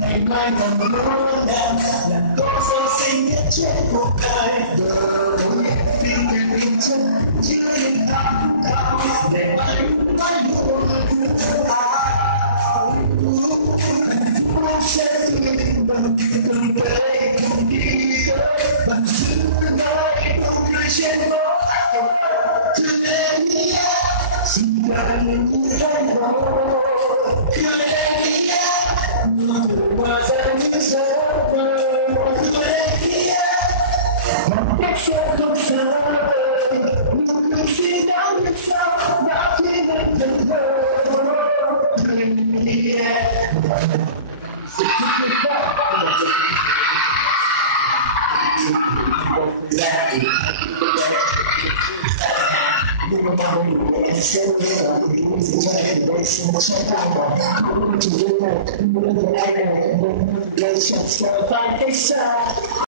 Ngày mai còn muốn em là cô dâu xinh nhất trên cuộc đời. Vì người mình chân chỉ yên tâm đau để anh mãi buồn. Muốn sẽ thương bằng từng đây cùng đi tới bằng giữ nơi nụ cười trên môi. Thương em nhé, xin đừng như thế nào. Thương em nhé. Hòa ra những giấc mơ của em bằng cách sẽ không xa vời nụ cười khi đã biết sao đã khiến anh từng thơ nhưng mà bao nhiêu em sẽ nhớ là những gì cho em đây xin cho ta mà không chỉ là một người anh này muốn gây cho sao phải cách xa.